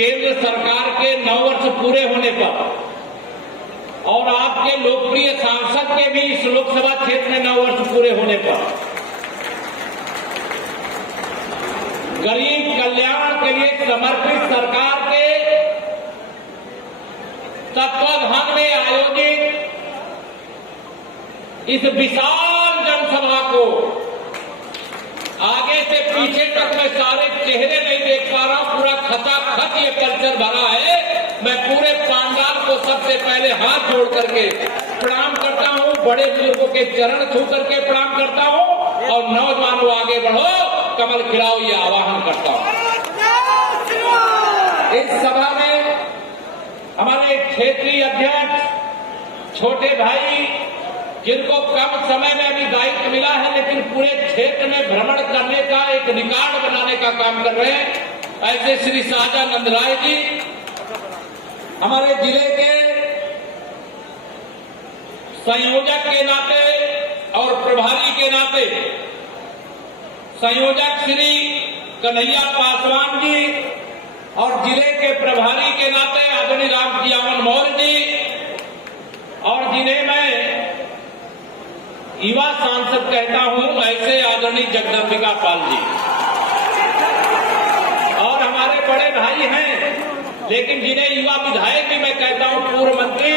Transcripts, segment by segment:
केंद्र सरकार के 9 वर्ष पूरे होने पर और आपके लोकप्रिय सांसद के भी इस लोकसभा क्षेत्र में 9 वर्ष पूरे होने पर गरीब कल्याण के लिए समर्पित सरकार के तत्वाधान में आयोजित इस विशाल जनसभा को आगे से पीछे तक मैं सारे चेहरे नहीं देख पा रहा हूं, पूरा खचाखच ये कल्चर भरा है। मैं पूरे पांडाल को सबसे पहले हाथ जोड़ करके प्रणाम करता हूं, बड़े बुजुर्गों के चरण छू करके प्रणाम करता हूं और नौजवानों आगे बढ़ो, कमल खिलाओ, ये आह्वान करता हूं। इस सभा में हमारे क्षेत्रीय अध्यक्ष छोटे भाई, जिनको कम समय में अभी दायित्व मिला है लेकिन पूरे क्षेत्र में भ्रमण करने का, एक रिकॉर्ड बनाने का काम कर रहे हैं, ऐसे श्री शाहजानंद राय जी हमारे जिले के संयोजक के नाते और प्रभारी के नाते संयोजक श्री कन्हैया पासवान जी और जिले के प्रभारी के नाते आदरणीय रामजियावन मौर्य जी और जिन्हें मैं युवा सांसद कहता हूं ऐसे आदरणीय जगदम्बिका पाल जी और हमारे बड़े भाई हैं लेकिन जिन्हें युवा विधायक भी मैं कहता हूं, पूर्व मंत्री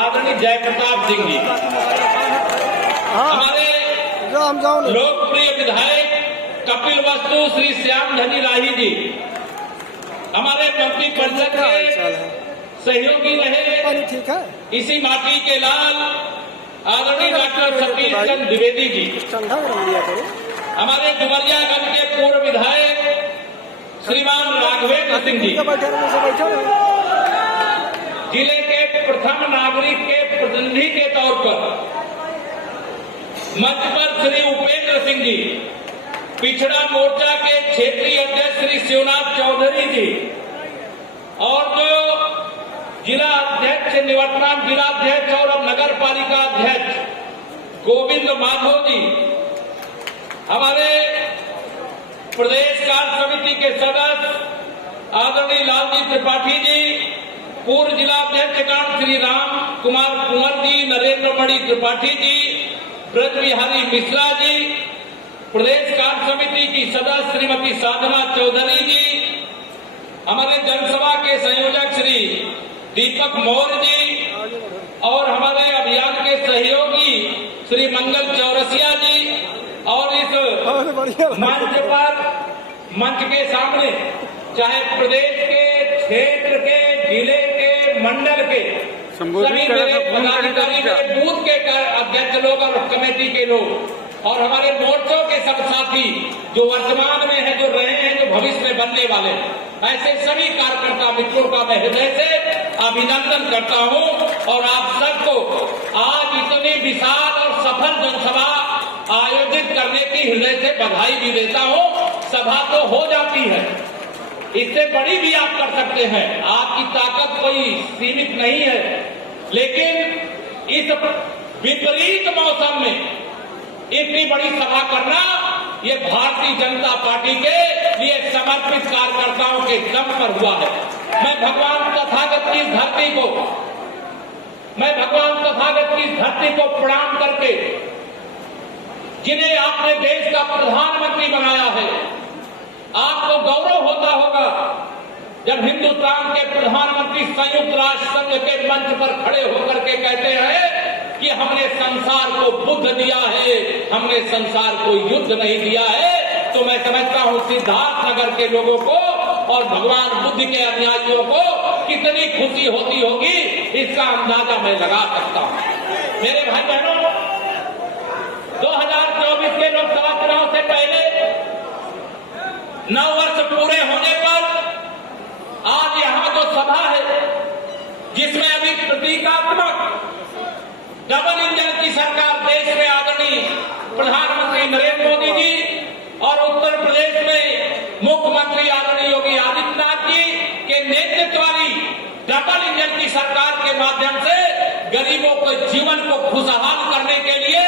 आदरणीय जयप्रताप सिंह जी, हमारे लोकप्रिय विधायक कपिल वस्तु श्री श्याम धनी राही जी, हमारे मंत्री परिषद के सहयोगी रहे इसी माटी के लाल आदरणीय डॉक्टर सतीश चंद्र द्विवेदी जी, हमारे डुमरियागंज के पूर्व विधायक श्रीमान राघवेंद्र सिंह जी, जिले के प्रथम नागरिक के प्रतिनिधि के तौर पर मंच पर श्री उपेंद्र सिंह जी, पिछड़ा मोर्चा के क्षेत्रीय अध्यक्ष श्री शिवनाथ चौधरी जी और जो जिला अध्यक्ष, निवर्तमान जिला अध्यक्ष और अब नगर पालिका अध्यक्ष गोविंद माधव जी, हमारे प्रदेश कार्य समिति के सदस्य आदरणीय लालजी त्रिपाठी जी, पूर्व जिला अध्यक्ष श्री राम कुमार कुंवर जी, नरेंद्र मणि त्रिपाठी जी, ब्रज बिहारी मिश्रा जी, प्रदेश कार्य समिति की सदस्य श्रीमती साधना चौधरी जी, हमारे जनसभा के संयोजक श्री दीपक मौर्य जी और हमारे अभियान के सहयोगी श्री मंगल चौरसिया जी और इस मंच के सामने चाहे प्रदेश के, क्षेत्र के, जिले के, मंडल के सभी मेरे पदाधिकारी, मेरे बूथ के अध्यक्ष लोग और कमेटी के लोग और हमारे मोर्चों के सब साथी जो वर्तमान में हैं, जो रहे हैं, जो भविष्य में बनने वाले हैं, ऐसे सभी कार्यकर्ता मित्रों का मैं हृदय से अभिनंदन करता हूं और आप सबको आज इतनी विशाल और सफल जनसभा आयोजित करने की हृदय से बधाई भी देता हूं। सभा तो हो जाती है, इससे बड़ी भी आप कर सकते हैं, आपकी ताकत कोई सीमित नहीं है, लेकिन इस विपरीत मौसम में इतनी बड़ी सभा करना ये भारतीय जनता पार्टी के लिए समर्पित कार्यकर्ताओं के दम पर हुआ है। मैं भगवान तथागत की धरती को प्रणाम करके, जिन्हें आपने देश का प्रधानमंत्री बनाया है, आपको गौरव होता होगा जब हिंदुस्तान के प्रधानमंत्री संयुक्त राष्ट्र संघ के मंच पर खड़े होकर के कहते हैं कि हमने संसार को बुद्ध दिया है, हमने संसार को युद्ध नहीं दिया है। तो मैं समझता हूं सिद्धार्थ नगर के लोगों को और भगवान बुद्ध के अनुयायियों को कितनी खुशी होती होगी, इसका अंदाजा मैं लगा सकता हूं। मेरे भाई बहनों, 2024 के लोकसभा चुनाव से पहले 9 वर्ष पूरे होने पर आज यहां जो सभा है, जिसमें अभी प्रतीकात्मक डबल इंजन की सरकार देश में आदरणीय प्रधानमंत्री नरेंद्र मोदी जी और उत्तर प्रदेश में मुख्यमंत्री आदरणीय योगी आदित्यनाथ जी के नेतृत्व वाली डबल इंजन की सरकार के माध्यम से गरीबों के जीवन को खुशहाल करने के लिए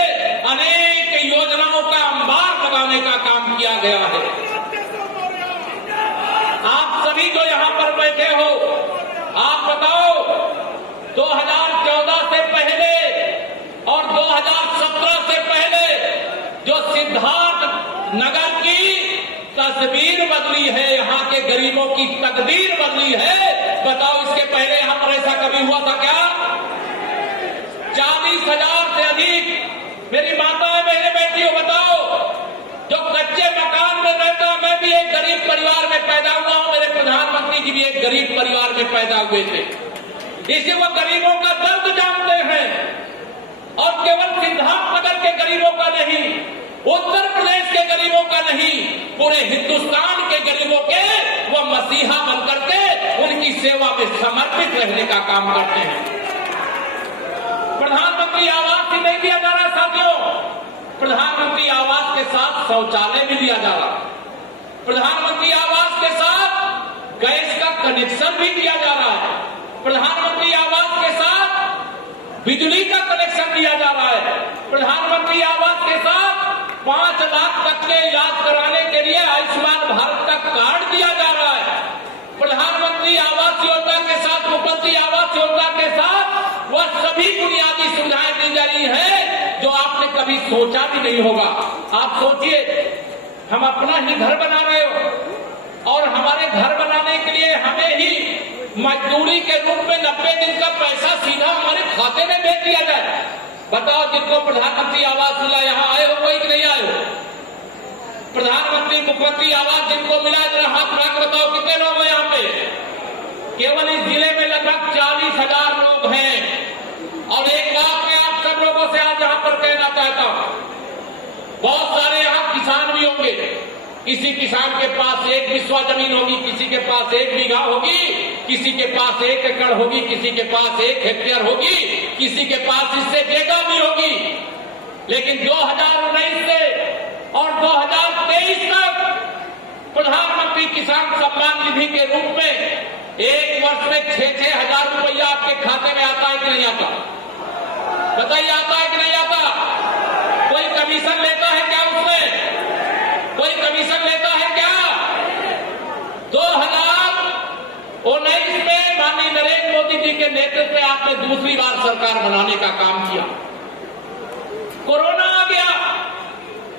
अनेक योजनाओं का अंबार लगाने का काम किया गया है। आप सभी जो यहाँ पर बैठे 2014 से पहले और 2017 से पहले जो सिद्धार्थ नगर की तस्वीर बदली है, यहाँ के गरीबों की तकदीर बदली है, बताओ इसके पहले यहाँ पर ऐसा कभी हुआ था क्या? 40,000 से अधिक मेरी माताएं बहनें बैठी हो, बताओ जो कच्चे मकान में रहता, मैं भी एक गरीब परिवार में पैदा हुआ हूं, मेरे प्रधानमंत्री जी भी एक गरीब परिवार में पैदा हुए थे, इसे वो गरीबों का दर्द जानते हैं। और केवल सिद्धार्थनगर के गरीबों का नहीं, उत्तर प्रदेश के गरीबों का नहीं, पूरे हिंदुस्तान के गरीबों के वो मसीहा बनकर के उनकी सेवा में समर्पित रहने का काम करते हैं। प्रधानमंत्री आवास ही नहीं दिया जा रहा साथियों, प्रधानमंत्री आवास के साथ शौचालय भी दिया जा रहा, प्रधानमंत्री आवास के साथ गैस का कनेक्शन भी दिया जा रहा है, प्रधानमंत्री आवास के साथ बिजली का कनेक्शन दिया जा रहा है, प्रधानमंत्री आवास के साथ 5 लाख तक के इलाज कराने के लिए आयुष्मान भारत का कार्ड दिया जा रहा है, प्रधानमंत्री आवास योजना के साथ, मुख्यमंत्री आवास योजना के साथ वह सभी बुनियादी सुविधाएं दी जा रही है जो आपने कभी सोचा भी नहीं होगा। आप सोचिए, हम अपना ही घर बना रहे हो और हमारे घर बनाने के लिए हमें ही मजदूरी के रूप में 90 दिन का पैसा सीधा हमारे खाते में भेज दिया जाए। बताओ, जिनको प्रधानमंत्री आवास मिला, यहाँ आए हो कोई कि नहीं आए हो? प्रधानमंत्री मुख्यमंत्री आवास जिनको मिला, जरा हाथ उठा के बताओ कितने लोग हैं यहाँ पे? केवल इस जिले में लगभग 40,000 लोग हैं। और एक बात मैं आप सब लोगों से आज यहाँ पर कहना चाहता हूँ, बहुत सारे यहाँ किसान भी होंगे, किसी किसान के पास 1 बिस्वा जमीन होगी, किसी के पास 1 बीघा होगी, किसी के पास 1 एकड़ होगी, किसी के पास 1 हेक्टेयर होगी, किसी के पास इससे ज्यादा भी होगी। लेकिन 2019 से और 2023 तक प्रधानमंत्री किसान सम्मान निधि के रूप में एक वर्ष में 6-6 हजार रुपया आपके खाते में आता है कि नहीं आता? बताइए, आता है कि नहीं आता? कोई कमीशन लेता है क्या उसमें? कोई कमीशन लेता है क्या? 2019 में माननीय नरेंद्र मोदी जी के नेतृत्व में आपने दूसरी बार सरकार बनाने का काम किया। कोरोना आ गया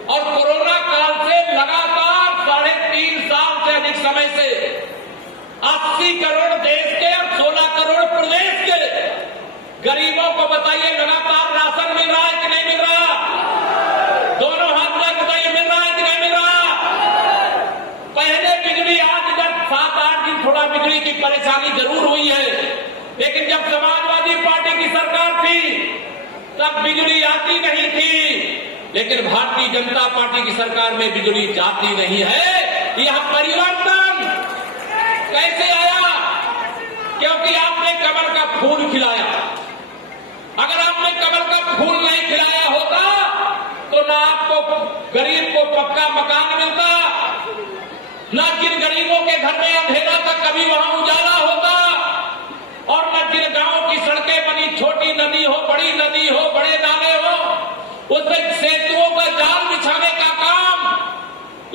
और कोरोना काल से लगातार 3.5 साल से अधिक समय से 80 करोड़ देश के और 16 करोड़ प्रदेश के गरीबों को बताइए, लगातार राशन मिल रहा है कि नहीं मिल रहा? दोनों हाथ में बताइए, मिल रहा है कि नहीं मिल रहा? पहले बिजली, आज जब 7-8 दिन थोड़ा बिजली की परेशानी जरूर हुई है, लेकिन जब समाजवादी पार्टी की सरकार थी तब बिजली आती नहीं थी। लेकिन भारतीय जनता पार्टी की सरकार में बिजली जाती नहीं है। यह परिवर्तन कैसे आया? क्योंकि आपने कमल का फूल खिलाया। अगर आपने कमल का फूल नहीं खिलाया होता तो ना आपको गरीब को पक्का मकान मिलता, ना जिन गरीबों के घर में अंधेरा था कभी वहां उजाला होता, और न जिन गांव की सड़कें बनी, छोटी नदी हो, बड़ी नदी हो, बड़े नाले हो, उसमें सेतुओं का जाल बिछाने का काम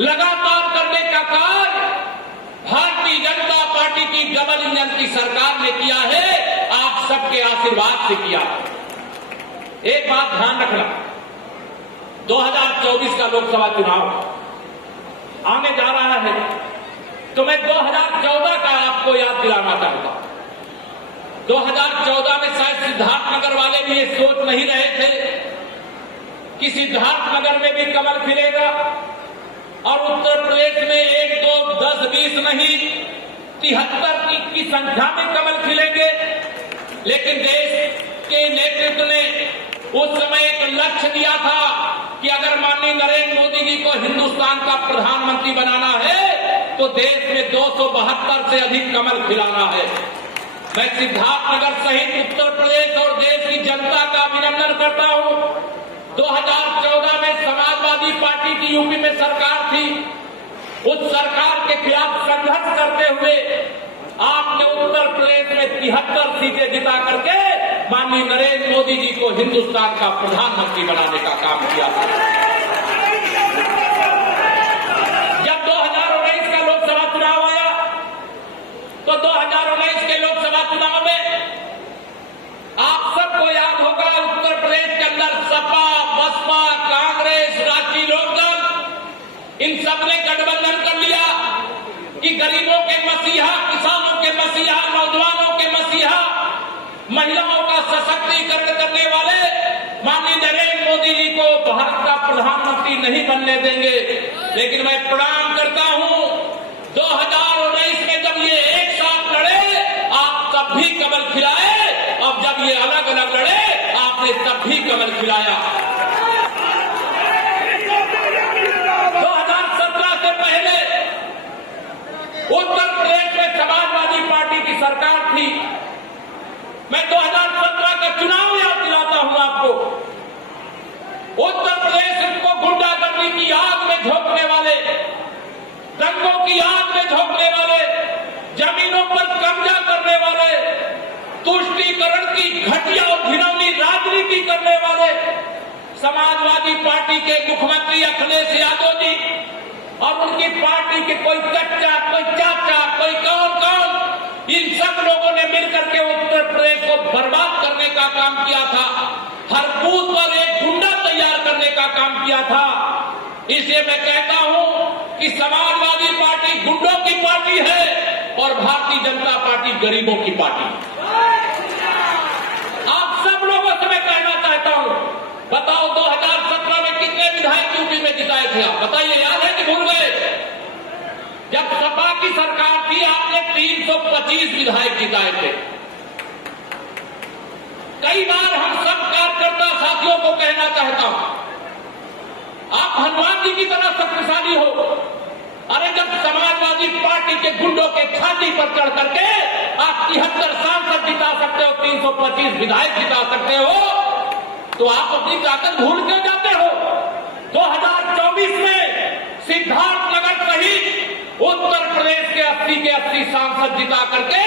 लगातार करने का कार्य भारतीय जनता पार्टी की डबल इंजन की सरकार ने किया है, आप सबके आशीर्वाद से किया। एक बात ध्यान रखना, 2024 का लोकसभा चुनाव आने जा रहा है, तो मैं 2014 का आपको याद दिलाना चाहूंगा। 2014 में शायद सिद्धार्थनगर वाले भी ये सोच नहीं रहे थे कि सिद्धार्थनगर में भी कमल खिलेगा और उत्तर प्रदेश में 1, 2, 10, 20 नहीं 73 की संख्या में कमल खिलेंगे। लेकिन देश के नेतृत्व ने उस समय एक लक्ष्य दिया था कि अगर माननीय नरेंद्र मोदी जी को हिंदुस्तान का प्रधानमंत्री बनाना है तो देश में 272 से अधिक कमल खिलाना है। मैं सिद्धार्थनगर सहित उत्तर प्रदेश और देश की जनता का अभिनंदन करता हूं। 2014 में समाजवादी पार्टी की यूपी में सरकार थी, उस सरकार के खिलाफ संघर्ष करते हुए आपने उत्तर प्रदेश में 73 सीटें जिता करके माननीय नरेंद्र मोदी जी को हिंदुस्तान का प्रधानमंत्री बनाने का काम किया था। जब 2019 का लोकसभा चुनाव आया तो 2019 के लोकसभा चुनाव में आप सबको याद होगा उत्तर प्रदेश के अंदर सपा, बसपा, कांग्रेस, राष्ट्रीय लोकदल इन सब ने गठबंधन कर लिया कि गरीबों के मसीहा, किसानों के मसीहा, नौजवानों के मसीहा, महिलाओं का सशक्तिकरण करने वाले माननीय नरेंद्र मोदी जी को भारत का प्रधानमंत्री नहीं बनने देंगे। लेकिन मैं प्रणाम करता हूं 2019 में जब ये एक साथ लड़े आप तब भी कमल खिलाए, अब जब ये अलग अलग लड़े आपने तब भी कमल खिलाया। 2017 से पहले उत्तर प्रदेश में समाजवादी पार्टी की सरकार थी। मैं 2017 का चुनाव याद दिलाता हूं आपको। उत्तर प्रदेश को गुंडागर्दी की आग में झोंकने वाले, दंगों की आग में झोंकने वाले, जमीनों पर कब्जा करने वाले, तुष्टीकरण की घटिया और घिनौनी राजनीति करने वाले समाजवादी पार्टी के मुख्यमंत्री अखिलेश यादव जी और उनकी पार्टी के कोई चच्चा, कोई चाचा, कोई कौन, इन सब लोगों ने मिलकर के उत्तर प्रदेश को बर्बाद करने का काम किया था। हर बूथ पर एक गुंडा तैयार करने का काम किया था। इसलिए मैं कहता हूं कि समाजवादी पार्टी गुंडों की पार्टी है और भारतीय जनता पार्टी गरीबों की पार्टी। आप सब लोगों से मैं कहना चाहता हूं, बताओ 2017 में कितने विधायक यूपी में जिताए थे आप? बताइए, याद है कि भूल गए? जब सपा की सरकार थी आपने 325 विधायक जिताए थे। कई बार हम सब कार्यकर्ता साथियों को कहना चाहता हूं, आप हनुमान जी की तरह शक्तिशाली हो। अरे जब समाजवादी पार्टी के गुंडों के छाती पर चढ़ करके आप 73 सांसद जिता सकते हो, 325 विधायक जिता सकते हो, तो आप अपनी ताकत भूल क्यों जाते हो? 2024 में सिद्धार्थनगर सहित उत्तर प्रदेश के 80 के 80 सांसद जिता करके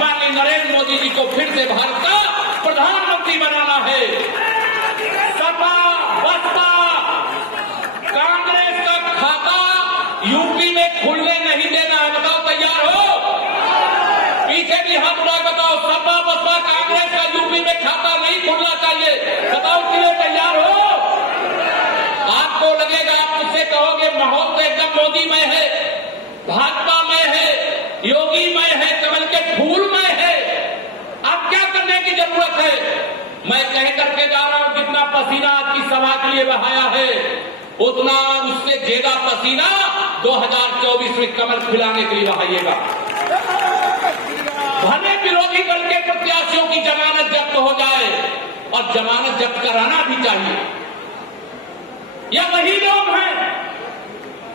माननीय नरेंद्र मोदी जी को फिर से भारत का प्रधानमंत्री बनाना है। सपा, बसपा, कांग्रेस का खाता यूपी में खुलने नहीं देना है। बताओ, तैयार हो? पीछे भी हाथ उठा बताओ, सपा, बसपा, कांग्रेस का यूपी में खाता नहीं खुलना चाहिए। बताओ कितने तैयार हो? आपको लगेगा, आप मुझसे कहोगे माहौल तो एकदम मोदीमय है, भाजपामय है, योगीमय है, कमल के फूलमय है, अब क्या करने की जरूरत है? मैं कह करके जा रहा हूं, जितना पसीना आपकी सभा के लिए बहाया है उतना उससे ज्यादा पसीना 2024 में कमल खिलाने के लिए बहाइएगा। भले विरोधी दल के प्रत्याशियों की जमानत जब्त हो जाए, और जमानत जब्त कराना भी चाहिए। यह वही लोग हैं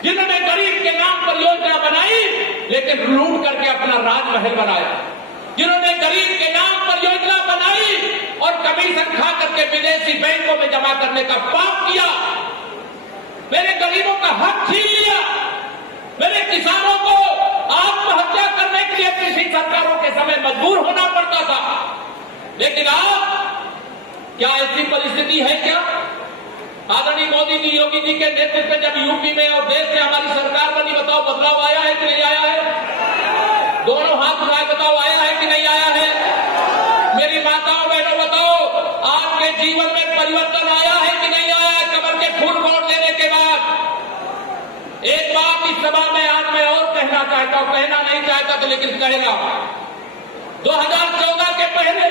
जिन्होंने गरीब के नाम पर योजना बनाई लेकिन लूट करके अपना राजमहल बनाया, जिन्होंने गरीब के नाम पर योजना बनाई और कमीशन खा करके विदेशी बैंकों में जमा करने का पाप किया, मेरे गरीबों का हक छीन लिया, मेरे किसानों को आत्महत्या करने के लिए कृषि सरकारों के समय मजबूर होना पड़ता था। लेकिन आज क्या ऐसी परिस्थिति है क्या? आदरणीय मोदी जी, योगी जी के नेतृत्व में जब यूपी में और देश में हमारी सरकार बनी, बताओ बदलाव आया है कि नहीं आया है? दोनों हाथ उठाए बताओ, आया है कि नहीं आया है? मेरी माताओं बहनों बताओ, आपके जीवन में परिवर्तन आया है कि नहीं आया है कमल के फूल वोट देने के बाद? एक बात इस सभा में आज मैं और कहना चाहता हूं, कहना नहीं चाहता तो लेकिन कहेगा। 2014 के पहले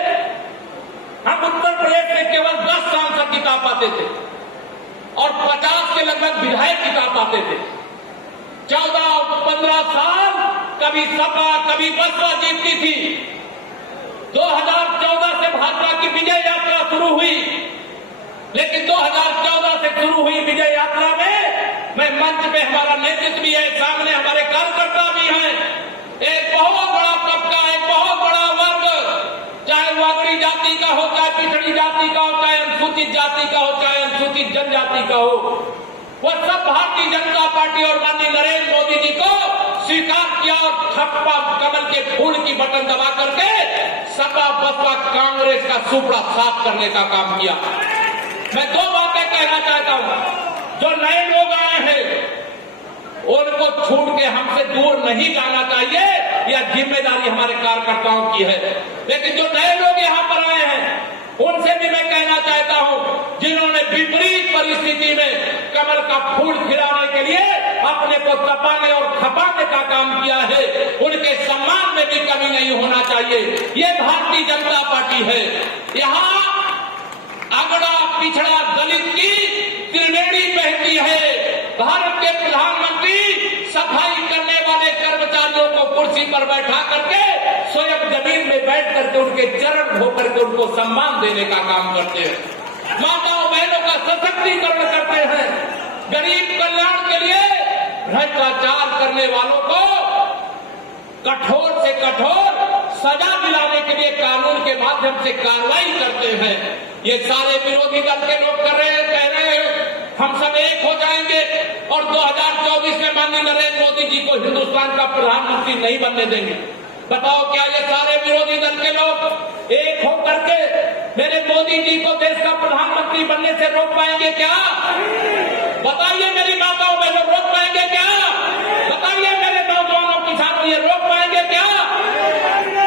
हम उत्तर प्रदेश में केवल 10 सांसद जिता पाते थे और 50 के लगभग विधायक जिता पाते थे। 14-15 साल कभी सपा कभी बसपा जीतती थी। 2014 से भाजपा की विजय यात्रा शुरू हुई, लेकिन 2014 से शुरू हुई विजय यात्रा में मैं मंच पे हमारा नेतृत्व भी है, सामने हमारे कार्यकर्ता भी हैं, एक बहुत बड़ा तबका, एक बहुत बड़ा वर्ग, चाहे वागड़ी जाति का हो, चाहे पिछड़ी जाति का हो, चाहे अनुसूचित जाति का हो, चाहे अनुसूचित जनजाति का हो, वो सब भारतीय जनता पार्टी और माननीय नरेंद्र मोदी जी को स्वीकार किया और थप्पा कमल के फूल की बटन दबा करके सपा बसपा कांग्रेस का सुपड़ा साफ करने का काम किया। मैं 2 बातें कहना चाहता हूं। जो नए लोग आए हैं उनको छूट के हमसे दूर नहीं जाना चाहिए, यह जिम्मेदारी हमारे कार्यकर्ताओं की है। लेकिन जो नए लोग यहां पर आए हैं का फूल खिलाने के लिए अपने को तपाने और खपाने का काम किया है। उनके सम्मान में भी कमी नहीं होना चाहिए। ये भारतीय जनता पार्टी है। यहाँ अगड़ा पिछड़ा दलित की त्रिवेणी बहती है। भारत के प्रधानमंत्री सफाई करने वाले कर्मचारियों को कुर्सी पर बैठा करके स्वयं जमीन में बैठ करके उनके चरण धो करके उनको सम्मान देने का काम करते हैं। माताओं बहनों का सशक्तिकरण करते हैं। गरीब कल्याण के लिए भ्रष्टाचार करने वालों को कठोर से कठोर सजा दिलाने के लिए कानून के माध्यम से कार्रवाई करते हैं। ये सारे विरोधी दल के लोग कर रहे हैं, कह रहे हैं हम सब एक हो जाएंगे और 2024 में माननीय नरेंद्र मोदी जी को हिंदुस्तान का प्रधानमंत्री नहीं बनने देंगे। बताओ क्या ये सारे विरोधी दल के लोग एक होकर के मेरे मोदी जी को देश का प्रधानमंत्री बनने से रोक पाएंगे क्या? बताइए मेरी माताओं बहनों, रोक पाएंगे क्या? बताइए मेरे नौजवानों किसानों, ये रोक पाएंगे क्या?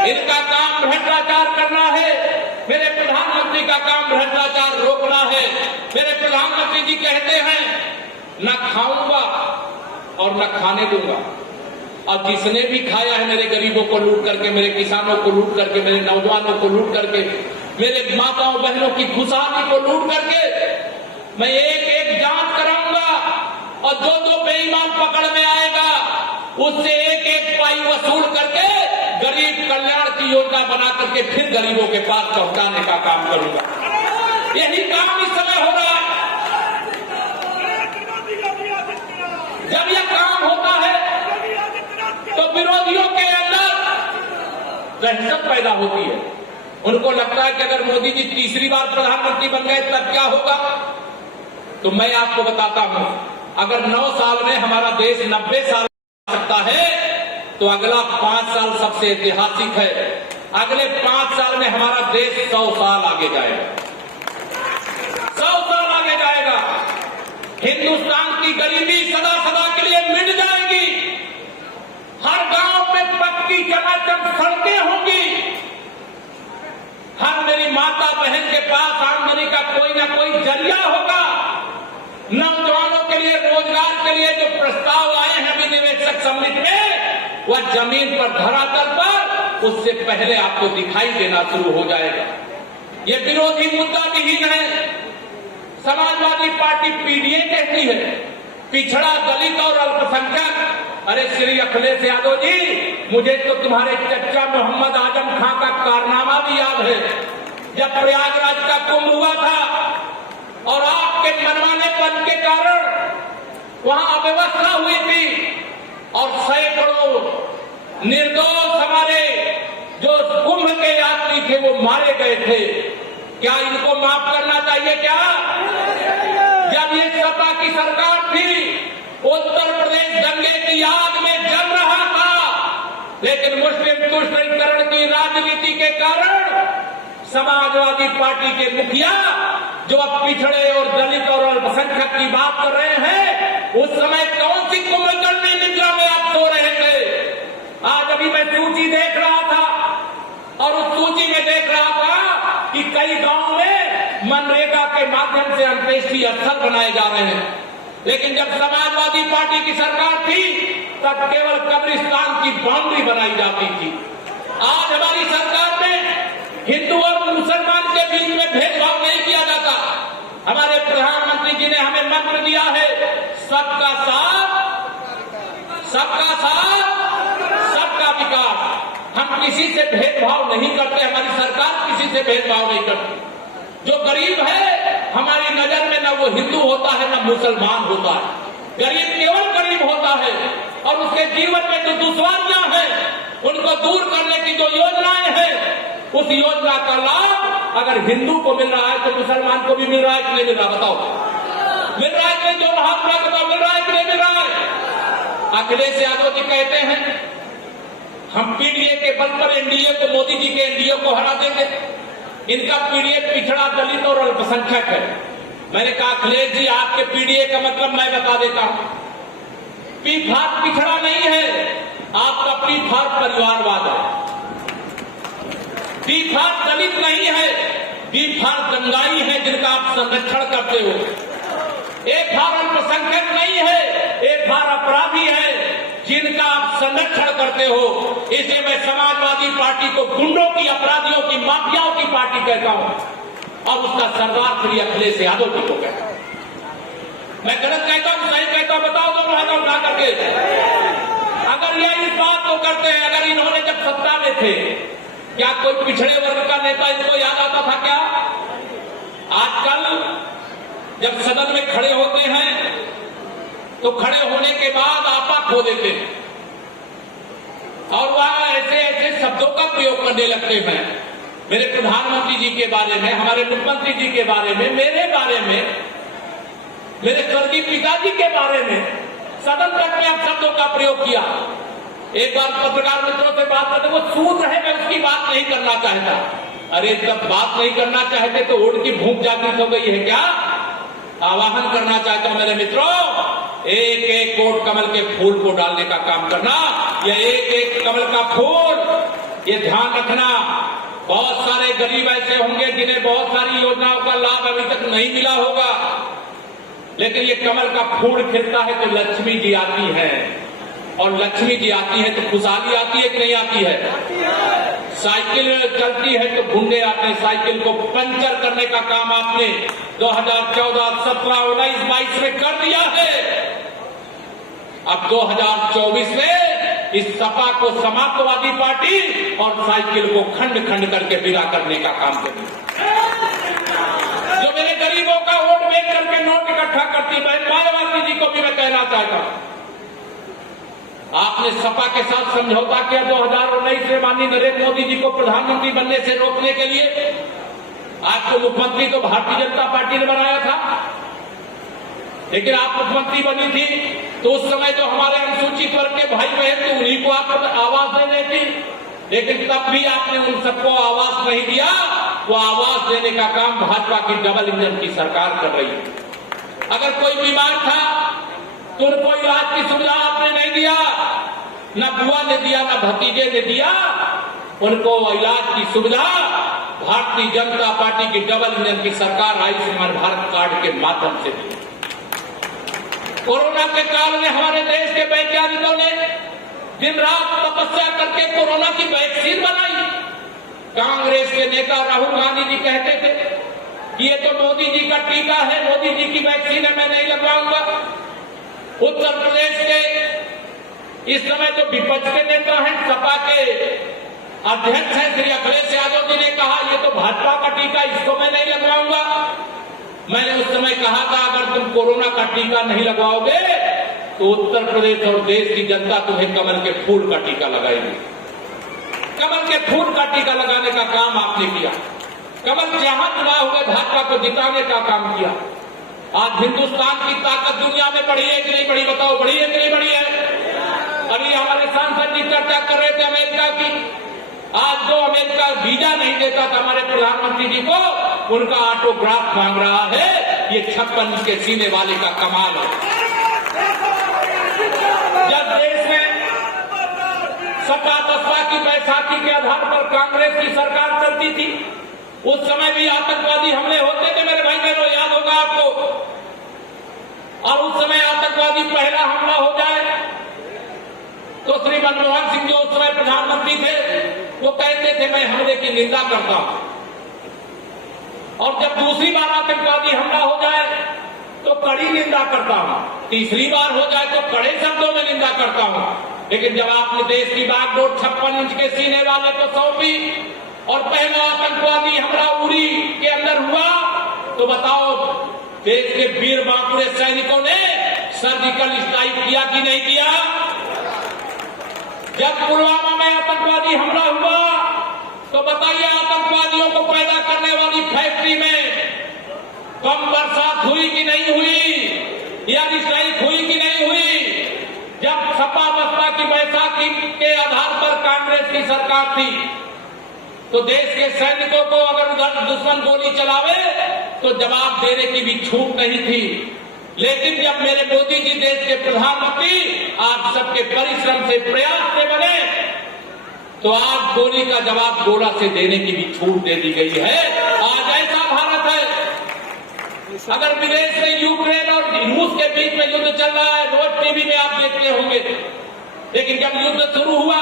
इनका काम भ्रष्टाचार करना है। मेरे प्रधानमंत्री का काम भ्रष्टाचार रोकना है। मेरे प्रधानमंत्री जी कहते हैं न खाऊंगा और न खाने दूंगा। और जिसने भी खाया है मेरे गरीबों को लूट करके, मेरे किसानों को लूट करके, मेरे नौजवानों को लूट करके, मेरे माताओं बहनों की खुशहाली को लूट करके, मैं एक एक जांच कराऊंगा और जो जो बेईमान पकड़ में आएगा उससे एक एक पाई वसूल करके गरीब कल्याण की योजना बना करके फिर गरीबों के पास पहुंचाने का काम करूंगा। यही काम इस समय हो रहा है। जब यह काम होता है तो विरोधियों के अंदर दहशत पैदा होती है। उनको लगता है कि अगर मोदी जी तीसरी बार प्रधानमंत्री बन गए तब क्या होगा। तो मैं आपको बताता हूं, अगर 9 साल में हमारा देश 90 साल सकता है तो अगला 5 साल सबसे ऐतिहासिक है। अगले 5 साल में हमारा देश 100 साल आगे जाएगा। 100 साल आगे जाएगा। हिंदुस्तान की गरीबी सदा सदा के लिए मिट जाएगी। हर गांव में पक्की चमाचम सड़कें होंगी। हर मेरी माता बहन के पास आमदनी का कोई ना कोई जरिया होगा। नौजवानों के लिए, रोजगार के लिए जो प्रस्ताव आए हैं विनिवेशक समिति में, वह जमीन पर, धरातल पर उससे पहले आपको दिखाई देना शुरू हो जाएगा। ये विरोधी मुद्दा विहीन है। समाजवादी पार्टी पीडीए कहती है पिछड़ा, दलित और अल्पसंख्यक। अरे श्री अखिलेश यादव जी, मुझे तो तुम्हारे चचा मोहम्मद आजम खां का कारनामा भी याद है। जब प्रयागराज का कुंभ हुआ था और आपके मनमानेपन के कारण वहां अव्यवस्था हुई थी और सैकड़ों निर्दोष हमारे जो कुंभ के यात्री थे वो मारे गए थे। क्या इनको माफ करना चाहिए क्या? जब ये सपा की सरकार थी, उत्तर प्रदेश दंगे की आग में जल रहा था, लेकिन मुस्लिम तुष्टीकरण की राजनीति के कारण समाजवादी पार्टी के मुखिया जो अब पिछड़े और दलित और अल्पसंख्यक की बात कर रहे हैं, उस समय कौन सी कुंभकर्णी निद्रा में आप सो रहे थे? आज अभी मैं सूची देख रहा था और उस सूची में देख रहा था कि कई गांव में मनरेगा के माध्यम से अंत्येष्टि स्थल बनाए जा रहे हैं। लेकिन जब समाजवादी पार्टी की सरकार थी तब केवल कब्रिस्तान की बाउंड्री बनाई जाती थी। आज हमारी सरकार में हिंदू और मुसलमान के बीच में भेदभाव नहीं किया जाता। हमारे प्रधानमंत्री जी ने हमें मंत्र दिया है, सबका साथ, सबका साथ, सबका विकास। हम किसी से भेदभाव नहीं करते। हमारी सरकार किसी से भेदभाव नहीं करती। जो गरीब है हमारी नजर में न वो हिंदू होता है न मुसलमान होता है। गरीब केवल गरीब होता है और उसके जीवन में जो दुश्वारियां हैं उनको दूर करने की जो योजनाएं हैं, उस योजना का लाभ अगर हिंदू को मिल रहा है तो मुसलमान को भी मिल रहा है कि नहीं मिल रहा? बताओ, मिल रहा है कि नहीं? जो हाथ में बताओ, मिल रहा है कि नहीं मिल रहा है? अखिलेश यादव जी कहते हैं हम पीडीए के बल पर एनडीए को, मोदी जी के एनडीए को हरा देंगे। इनका पीडीए पिछड़ा, दलित और अल्पसंख्यक है। मैंने कहा अखिलेश जी, आपके पीडीए का मतलब मैं बता देता हूं। पी-फार पिछड़ा नहीं है, आपका पी-फार परिवारवाद है। पी-फार दलित नहीं है, पी-फार दंगाई है जिनका आप संरक्षण करते हो। एक भार अल्पसंख्यक नहीं है, एक भार अपराधी है जिनका आप संरक्षण करते हो। इसलिए मैं समाजवादी पार्टी को गुंडों की, अपराधियों की, माफियाओं की पार्टी कहता हूं और उसका सरदार श्री अखिलेश यादव जी को कहता हूं। मैं गलत कहता हूं, सही कहता हूं, बताओ दोनों हाथ उठा करके। अगर ये इस बात को करते हैं, अगर इन्होंने जब सत्ता में थे, क्या कोई पिछड़े वर्ग का नेता इनको याद आता था क्या? आजकल जब सदन में खड़े होते हैं तो खड़े होने के बाद आपा खो देते हैं और वह ऐसे ऐसे शब्दों का प्रयोग करने लगते हैं मेरे प्रधानमंत्री जी के बारे में, हमारे मुख्यमंत्री जी के बारे में, मेरे बारे में, मेरे स्वर्गीय पिताजी के बारे में। सदन तक में आप शब्दों का प्रयोग किया। एक बार पत्रकार मित्रों से बात करते, वो सूत्र है, मैं उसकी बात नहीं करना चाहता। अरे जब बात नहीं करना चाहते तो वोट की भूख जागृत हो गई है क्या? आह्वान करना चाहता हूं मेरे मित्रों, एक एक कोट कमल के फूल को डालने का काम करना। यह एक एक कमल का फूल, ये ध्यान रखना। बहुत सारे गरीब ऐसे होंगे जिन्हें बहुत सारी योजनाओं का लाभ अभी तक नहीं मिला होगा, लेकिन ये कमल का फूल खिलता है तो लक्ष्मी जी आती है, और लक्ष्मी जी आती है तो खुशहाली आती है कि नहीं आती है? साइकिल चलती है तो गुंडे आते हैं। साइकिल को पंचर करने का काम आपने 2014, 17, 19, 22 में कर दिया है। अब 2024 में इस सपा को समाजवादी पार्टी और साइकिल को खंड खंड करके विदा करने का काम करें। जो मेरे गरीबों का वोट बेच करके नोट इकट्ठा करती है, मायावती जी को भी मैं कहना चाहता हूं, आपने सपा के साथ समझौता किया 2019 में माननीय नरेंद्र मोदी जी को प्रधानमंत्री बनने से रोकने के लिए। आपको मुख्यमंत्री तो भारतीय जनता पार्टी ने बनाया था, लेकिन आप मुख्यमंत्री बनी थी तो उस समय जो हमारे अनुसूचित वर्ग के भाई बहन थे उन्हीं को आप आवाज दे देती, लेकिन तब भी आपने उन सबको आवाज नहीं दिया। वो आवाज देने का काम भाजपा की डबल इंजन की सरकार कर रही है। अगर कोई बीमार था तो उनको इलाज की सुविधा आपने नहीं दिया, न बुआ ने दिया, न भतीजे ने दिया। उनको इलाज की सुविधा भारतीय जनता पार्टी की डबल इंजन की सरकार आयुष्मान भारत कार्ड के माध्यम से दी। कोरोना के काल में हमारे देश के वैज्ञानिकों ने दिन रात तपस्या करके कोरोना की वैक्सीन बनाई। कांग्रेस के नेता राहुल गांधी जी कहते थे कि ये तो मोदी जी का टीका है, मोदी जी की वैक्सीन है, मैं नहीं लगवाऊंगा। उत्तर प्रदेश के इस समय जो विपक्ष के नेता हैं, सपा के अध्यक्ष हैं श्री अखिलेश यादव जी ने कहा ये तो भाजपा का टीका, इसको मैं नहीं लगवाऊंगा। मैंने उस समय कहा था अगर तुम कोरोना का टीका नहीं लगवाओगे तो उत्तर प्रदेश और देश की जनता तुम्हें कमल के फूल का टीका लगाएगी। कमल के फूल का टीका लगाने का काम आपने किया। कमल जहां चुनाव हुए भाजपा को जिताने का काम किया। आज हिंदुस्तान की ताकत दुनिया में बढ़ी है कि नहीं बढ़ी? बताओ, बढ़ी है कि नहीं बढ़ी है? अभी हमारे सांसद जी चर्चा कर रहे थे अमेरिका की। आज जो अमेरिका वीजा नहीं देता था हमारे प्रधानमंत्री जी को, उनका ऑटोग्राफ मांग रहा है। ये 56 के सीने वाले का कमाल है। जब देश में सपा बसपा की बैसाखी के आधार पर कांग्रेस की सरकार चलती थी, उस समय भी आतंकवादी हमले होते थे मेरे भाई बहनों, याद होगा आपको। और उस समय आतंकवादी पहला हमला हो जाए तो श्री मनमोहन सिंह जो उस समय प्रधानमंत्री थे वो कहते थे मैं हमले की निंदा करता हूं, और जब दूसरी बार आतंकवादी हमला हो जाए तो कड़ी निंदा करता हूं, तीसरी बार हो जाए तो कड़े शब्दों में निंदा करता हूं। लेकिन जब आपने देश की बागडोर 56 इंच के सीने वाले को सौंपी और पहला आतंकवादी हमला उरी के अंदर हुआ, तो बताओ देश के वीर बांकुरे सैनिकों ने सर्जिकल स्ट्राइक किया कि नहीं किया? जब पुलवामा में आतंकवादी हमला हुआ तो बताइए आतंकवादियों को पैदा करने वाली फैक्ट्री में कम बरसात हुई कि नहीं हुई, या स्ट्राइक हुई कि नहीं हुई? जब सपा बसपा की बैसाखी के आधार पर कांग्रेस की सरकार थी तो देश के सैनिकों को अगर उधर दुश्मन गोली चलावे तो जवाब देने की भी छूट नहीं थी। लेकिन जब मेरे मोदी जी देश के प्रधानमंत्री आप सबके परिश्रम से, प्रयास से बने, तो आज गोली का जवाब गोला से देने की भी छूट दे दी गई है। आज ऐसा भारत है अगर विदेश में यूक्रेन और रूस के बीच में युद्ध चल रहा है, रोज टीवी में आप देखते होंगे, लेकिन जब युद्ध शुरू हुआ,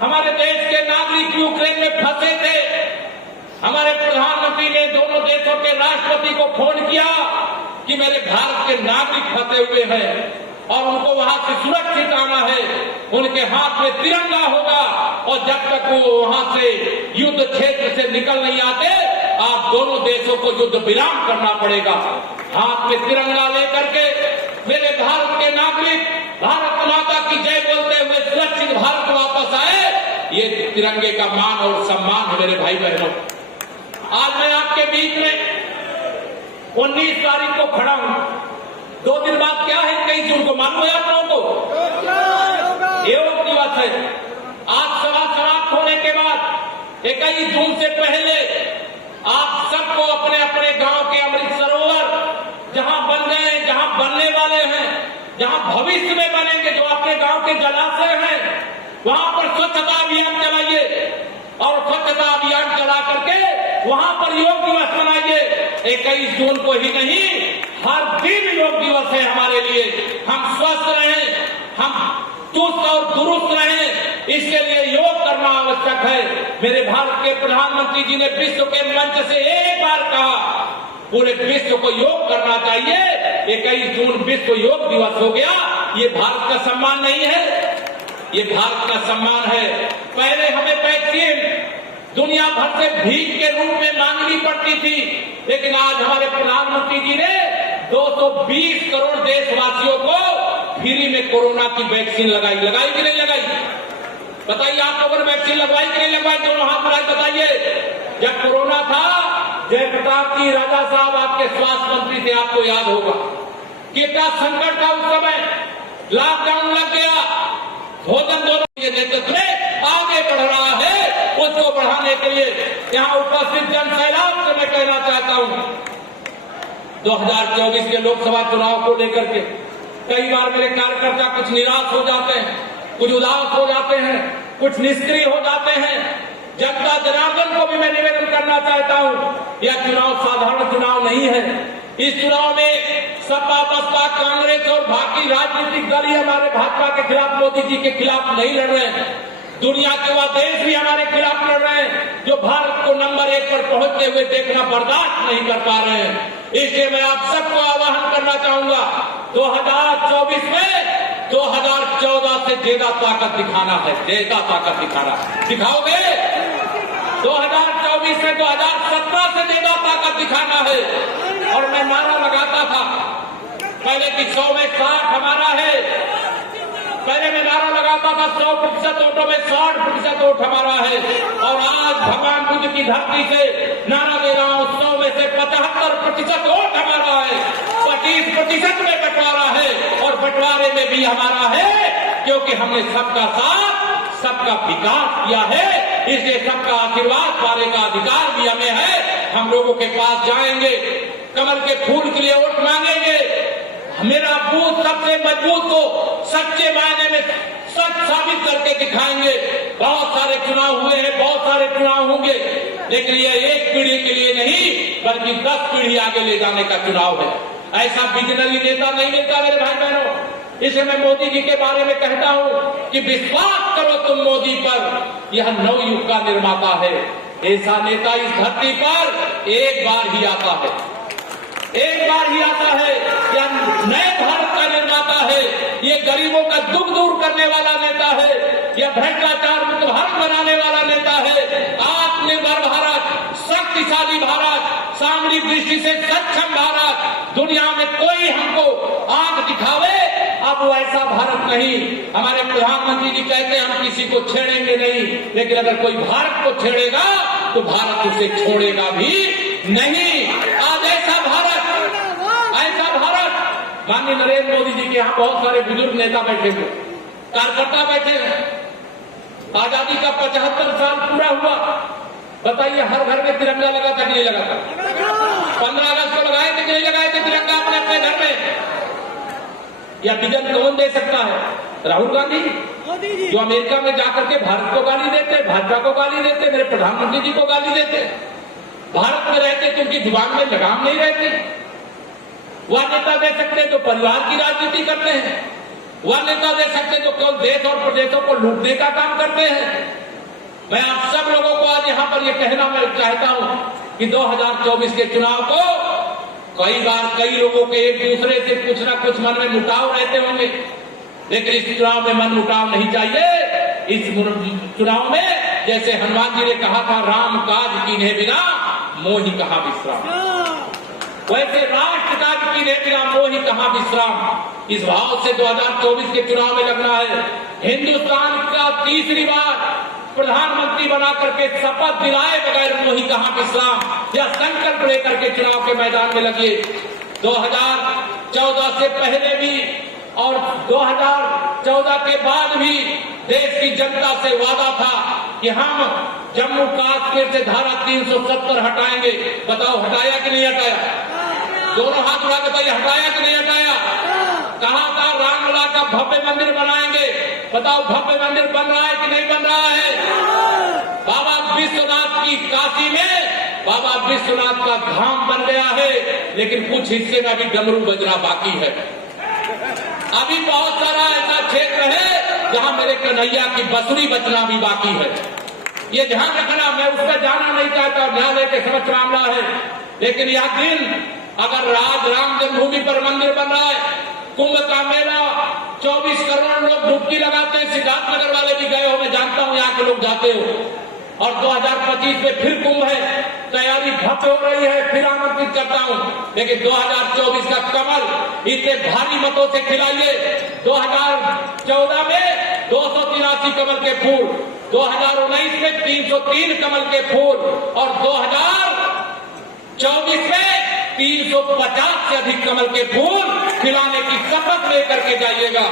हमारे देश के नागरिक यूक्रेन में फंसे थे, हमारे प्रधानमंत्री ने दोनों देशों के राष्ट्रपति को फोन किया कि मेरे भारत के नागरिक फंसे हुए हैं और उनको वहां से सुरक्षित आना है, उनके हाथ में तिरंगा होगा और जब तक वो वहां से युद्ध क्षेत्र से निकल नहीं आते, आप दोनों देशों को युद्ध विराम करना पड़ेगा। हाथ में तिरंगा लेकर के मेरे भारत के नागरिक भारत माता की जय बोलते हुए सुरक्षित भारत वापस आए, ये तिरंगे का मान और सम्मान है मेरे भाई बहनों। आज मैं आपके बीच में 19 तारीख को खड़ा हूं। 2 दिन बाद क्या है, 21 जून को, मालूम है आप लोगों को? योग दिवस है। आज सभा समाप्त होने के बाद 21 जून से पहले आप सबको अपने अपने गांव के अमृत सरोवर जहां बन गए हैं, जहां बनने वाले हैं, जहां भविष्य में बनेंगे, जो अपने गांव के जलाशय हैं, वहां पर स्वच्छता अभियान चलाइए और स्वच्छता अभियान चला करके वहां पर योग दिवस मनाइए। 21 जून को ही नहीं, हर दिन योग दिवस है हमारे लिए। हम स्वस्थ रहें, हम चुस्त और दुरुस्त रहें, इसके लिए योग करना आवश्यक है। मेरे भारत के प्रधानमंत्री जी ने विश्व के मंच से एक बार कहा, पूरे विश्व को योग करना चाहिए। 21 जून विश्व योग दिवस हो गया। ये भारत का सम्मान नहीं है, ये भारत का सम्मान है। पहले हमें वैक्सीन दुनिया भर से भीख के रूप में मांगनी पड़ती थी, लेकिन आज हमारे प्रधानमंत्री जी ने 220 करोड़ देशवासियों को फ्री में कोरोना की वैक्सीन लगाई कि नहीं लगाई? बताइए, आप लोगों ने वैक्सीन लगवाई कि नहीं लगवाई? दोनों हाथ बढ़ाई बताइए। जब कोरोना था, जयप्रताप जी राजा साहब आपके स्वास्थ्य मंत्री थे, आपको याद होगा कितना संकट था उस समय। लॉकडाउन लग गया, भोजन दोनों के नेतृत्व में आगे बढ़ रहा है। उसको बढ़ाने के लिए यहाँ उपस्थित जन सैलाब से मैं कहना चाहता हूँ, 2024 के लोकसभा चुनाव को लेकर के कई बार मेरे कार्यकर्ता कुछ निराश हो जाते हैं, कुछ उदास हो जाते हैं, कुछ निष्क्रिय हो जाते हैं। जनता जनार्दन को भी मैं निवेदन करना चाहता हूँ, यह चुनाव साधारण चुनाव नहीं है। इस चुनाव में सपा बसपा कांग्रेस और बाकी राजनीतिक दल ही हमारे भाजपा के खिलाफ, मोदी जी के खिलाफ नहीं लड़ रहे हैं। दुनिया के वह देश भी हमारे खिलाफ लड़ रहे हैं, जो भारत को नंबर 1 पर पहुंचते हुए देखना बर्दाश्त नहीं कर पा रहे हैं। इसलिए मैं आप सबको आह्वान करना चाहूंगा, 2024 में 2014 से ज्यादा ताकत दिखाना है, ज्यादा ताकत दिखाना है। दिखाओगे? 2024 में 2017 से ज्यादा ताकत दिखाना है। और मैं नारा लगाता था पहले कि 100 में 60 हमारा है। पहले मैं नारा लगाता था 100% वोटों में 60% वोट हमारा है। और आज भगवान बुद्ध की धरती से नारा दे रहा हूं, 100 में से 75% वोट हमारा है, 25% में बंटवारा है और बंटवारे में भी हमारा है, क्योंकि हमने सबका साथ सबका विकास किया है। इसलिए सबका आशीर्वाद पाने का अधिकार भी हमें है। हम लोगों के पास जाएंगे, कमल के फूल के लिए वोट मांगेंगे। मेरा बूथ सबसे मजबूत को सच्चे मायने में सच साबित करके दिखाएंगे। बहुत सारे चुनाव हुए हैं, बहुत सारे चुनाव होंगे, लेकिन ये एक पीढ़ी के लिए नहीं बल्कि 10 पीढ़ी आगे ले जाने का चुनाव है। ऐसा विजनरी नेता नहीं मिलता मेरे भाई बहनों। इसलिए मैं मोदी जी के बारे में कहता हूं कि विश्वास करो तुम मोदी पर, यह नवयुग का निर्माता है। ऐसा नेता इस धरती पर एक बार ही आता है, एक बार ही आता है। यह नए भारत का निर्माता है, ये गरीबों का दुख दूर करने वाला नेता है, यह भ्रष्टाचार मुक्त भारत बनाने वाला नेता है। आत्मनिर्भर भारत, शक्तिशाली भारत, सामरिक दृष्टि से सक्षम भारत, दुनिया में कोई हमको आंख दिखावे अब वो ऐसा भारत नहीं। हमारे प्रधानमंत्री जी कहते हैं हम किसी को छेड़ेंगे नहीं, लेकिन अगर कोई भारत को छेड़ेगा तो भारत उसे छोड़ेगा भी नहीं। आज ऐसा भारत, ऐसा भारत, माननीय नरेंद्र मोदी जी के यहाँ बहुत सारे बुजुर्ग नेता बैठे हुए, कार्यकर्ता बैठे हैं। आजादी का 75 साल पूरा हुआ, बताइए हर घर में तिरंगा लगा था कि नहीं लगा था? 15 अगस्त को लगाए थे कि नहीं लगाए थे तिरंगा अपने अपने घर में? यह विजन कौन दे सकता है? राहुल गांधी जो अमेरिका में जाकर के भारत को गाली देते, भाजपा को गाली देते, मेरे प्रधानमंत्री जी को गाली देते। भारत में रहते तो उनकी जुबान में लगाम नहीं रहती। वह नेता दे सकते जो परिवार की राजनीति करते हैं, वह नेता दे सकते जो केवल देश और प्रदेशों को लूटने का काम करते हैं। मैं आप सब लोगों को आज यहाँ पर यह कहना मैं चाहता हूं कि 2024 के चुनाव को कई बार कई लोगों के एक दूसरे से कुछ ना कुछ मन में मुटाव रहते होंगे, लेकिन इस चुनाव में मन मुटाव नहीं चाहिए। इस चुनाव में जैसे हनुमान जी ने कहा था, राम काज कीन्हे बिना मोहि कहां विश्राम, वैसे राष्ट्र काज कीन्हे बिना मोहि कहां विश्राम। इस भाव से 2024 के चुनाव में लगना है। हिंदुस्तान का तीसरी बार प्रधानमंत्री बना करके शपथ दिलाए बगैर मोहि कहां विश्राम या संकल्प लेकर के चुनाव के मैदान में लगिए। 2014 से पहले भी और 2014 के बाद भी देश की जनता से वादा था कि हम जम्मू कश्मीर से धारा 370 हटाएंगे। बताओ हटाया कि नहीं हटाया? दोनों हाथ उठा के बताइए, हटाया कि नहीं हटाया? कहा था रामलला का भव्य मंदिर बनाएंगे। बताओ भव्य मंदिर बन रहा है कि नहीं बन रहा है? बाबा विश्वनाथ की काशी में बाबा विश्वनाथ का धाम बन गया है, लेकिन कुछ हिस्से में अभी डमरू बजना बाकी है। अभी बहुत सारा ऐसा क्षेत्र है जहां मेरे कन्हैया की बंसुरी बजना भी बाकी है। ये ध्यान रखना, मैं उस पर जाना नहीं चाहता, न्यायालय के समक्ष मामला है, लेकिन यह दिन अगर राज राम जन्मभूमि पर मंदिर बन रहा है, कुंभ का मेला 24 करोड़ लोग डुबकी लगाते हैं, सिद्धार्थनगर वाले भी गए हो, मैं जानता हूं यहाँ के लोग जाते हो, और 2025 में फिर कुंभ है, तैयारी भव्य हो रही है, फिर आमंत्रित करता हूं। लेकिन 2024 का कमल इतने भारी मतों से खिलाइए। 2014 में 283 कमल के फूल, 2019 में 303 कमल के फूल और 2024 में 350 से अधिक कमल के फूल खिलाने की शपथ लेकर के जाइएगा।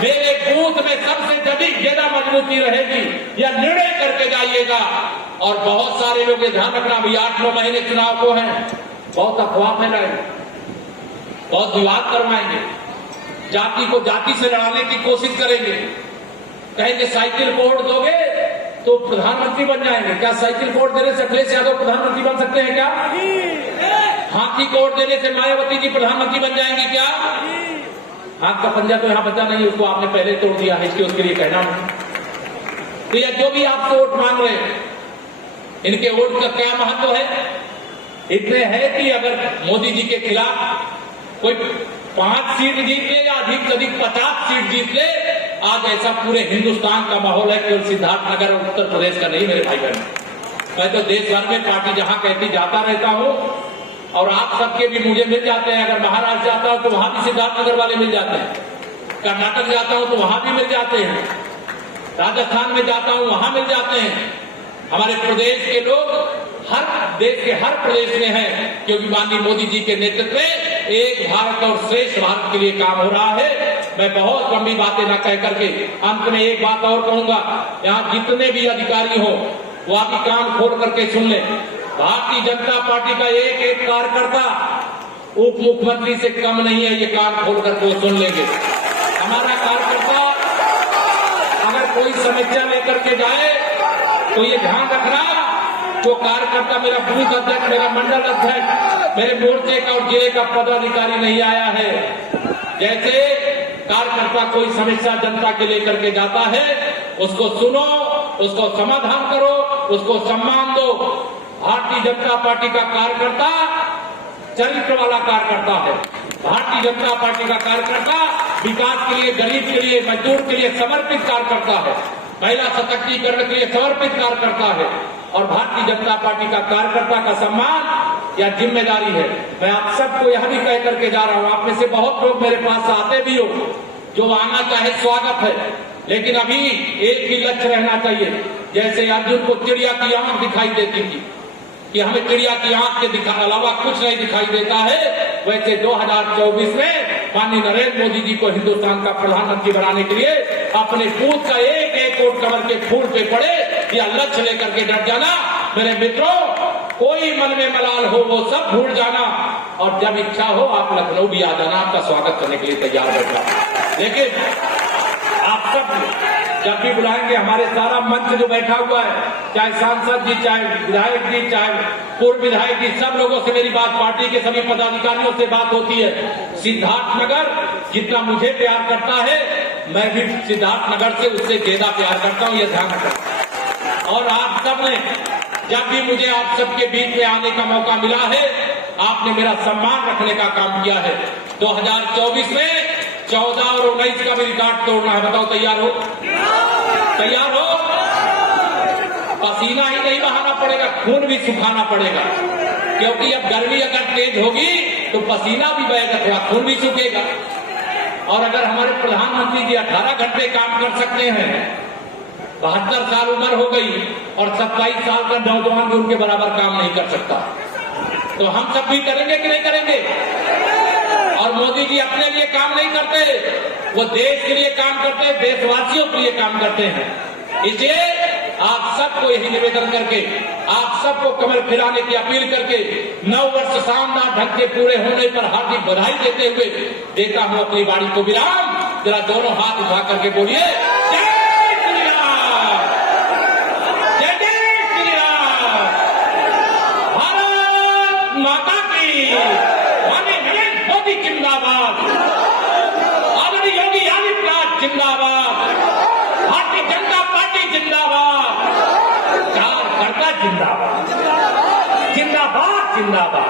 मेरे बूथ में सबसे ज्यादा मजबूती रहेगी, यह निर्णय करके जाइएगा। और बहुत सारे लोग ध्यान रखना, अभी 8-9 महीने चुनाव को हैं, बहुत अफवाह फैलाएंगे, बहुत विवाद करवाएंगे, जाति को जाति से लड़ाने की कोशिश करेंगे, कहेंगे साइकिल को वोट दोगे तो प्रधानमंत्री बन जाएंगे। क्या साइकिल को वोट देने से अखिलेश यादव प्रधानमंत्री बन सकते हैं क्या? हाथी को वोट देने से मायावती जी प्रधानमंत्री बन जाएंगी क्या? हाथ का पंजा तो यहां बचा नहीं, उसको आपने पहले तोड़ दिया है, इसके उसके लिए कहना नहीं। तो यह जो भी आपसे वोट मांग रहे हैं, इनके वोट का क्या महत्व है? इतने है कि अगर मोदी जी के खिलाफ कोई 5 सीट जीत ले या अधिक से अधिक 50 सीट जीत ले, आज ऐसा पूरे हिंदुस्तान का माहौल है, केवल सिद्धार्थनगर और उत्तर प्रदेश का नहीं मेरे भाई बहन। मैं तो देश भर में पार्टी जहां कहती जाता रहता हूं, और आप सबके भी मुझे मिल जाते हैं। अगर महाराष्ट्र जाता हूं तो वहां भी सिद्धार्थनगर वाले मिल जाते हैं, कर्नाटक जाता हूं तो वहां भी मिल जाते हैं, राजस्थान में जाता हूं वहां मिल जाते हैं। हमारे प्रदेश के लोग हर देश के हर प्रदेश में हैं, क्योंकि माननीय मोदी जी के नेतृत्व में एक भारत और श्रेष्ठ भारत के लिए काम हो रहा है। मैं बहुत लंबी बातें न कह करके अंत में एक बात और कहूंगा, यहाँ जितने भी अधिकारी हो वो अभी कान खोल करके सुन ले। भारतीय जनता पार्टी का एक एक कार्यकर्ता उप मुख्यमंत्री से कम नहीं है, ये कान खोल करके वो सुन लेंगे। हमारा कार्यकर्ता अगर कोई समस्या लेकर के जाए तो ये ध्यान रखना, जो कार्यकर्ता मेरा बूथ अध्यक्ष, मेरा मंडल अध्यक्ष, मेरे मोर्चे का और जिले का पदाधिकारी नहीं आया है। जैसे कार्यकर्ता कोई समस्या जनता के लेकर के जाता है, उसको सुनो, उसको समाधान करो, उसको सम्मान दो। भारतीय जनता पार्टी का कार्यकर्ता चरित्र वाला कार्यकर्ता है। भारतीय जनता पार्टी का कार्यकर्ता विकास के लिए, गरीब के लिए, मजदूर के लिए समर्पित कार्यकर्ता है, महिला सशक्तिकरण के लिए समर्पित कार्यकर्ता है। और भारतीय जनता पार्टी का कार्यकर्ता का सम्मान या जिम्मेदारी है। मैं आप सबको यह भी कह करके जा रहा हूं, आप में से बहुत लोग मेरे पास आते भी हो, जो आना चाहे स्वागत है, लेकिन अभी एक ही लक्ष्य रहना चाहिए। जैसे अर्जुन को चिड़िया की आंख दिखाई देती थी कि हमें चिड़िया की आंख के अलावा कुछ नहीं दिखाई देता है, वैसे 2024 में माननीय नरेंद्र मोदी जी को हिंदुस्तान का प्रधानमंत्री बनाने के लिए अपने बूथ का एक एक वोट कमल के फूल पे पड़े, या लक्ष्य लेकर के डट जाना। मेरे मित्रों, कोई मन में मलाल हो वो सब भूल जाना, और जब इच्छा हो आप लखनऊ भी आ जाना, आपका स्वागत करने के लिए तैयार बैठा। लेकिन आप सब जब भी बुलाएंगे हमारे सारा मंच जो बैठा हुआ है, चाहे सांसद जी, चाहे विधायक जी, चाहे पूर्व विधायक जी, सब लोगों से मेरी बात, पार्टी के सभी पदाधिकारियों से बात होती है। सिद्धार्थनगर जितना मुझे प्यार करता है, मैं भी सिद्धार्थनगर से उससे ज्यादा प्यार करता हूं, यह ध्यान रखना। और आप सब ने जब भी मुझे आप सबके बीच में आने का मौका मिला है, आपने मेरा सम्मान रखने का काम किया है। 2024 में 14 और 19 का भी रिकॉर्ड तोड़ना है। बताओ तैयार हो? तैयार हो? पसीना ही नहीं बहाना पड़ेगा, खून भी सुखाना पड़ेगा, क्योंकि अब गर्मी अगर तेज होगी तो पसीना भी बहेगा, थोड़ा खून भी सूखेगा। और अगर हमारे प्रधानमंत्री जी 18 घंटे काम कर सकते हैं, 72 साल उम्र हो गई और 27 साल का नौजवान भी उनके बराबर काम नहीं कर सकता, तो हम सब भी करेंगे कि नहीं करेंगे? और मोदी जी अपने लिए काम नहीं करते, वो देश के लिए काम करते हैं, देशवासियों के लिए काम करते हैं। इसलिए आप सबको यही निवेदन करके, आप सबको कमर खिलाने की अपील करके, 9 वर्ष शानदार ढंग से पूरे होने पर हार्दिक बधाई देते हुए देता हूं अपनी वाणी को विराम। जरा दोनों हाथ उठा करके बोलिए जय श्री राम, जय जय श्री राम, भारत माता की, नरेंद्र मोदी जिंदाबाद, आदरणीय योगी आदित्यनाथ जिंदाबाद, भारतीय जनता पार्टी जिंदाबाद, कार्यकर्ता जिंदाबाद, जिंदाबाद जिंदाबाद।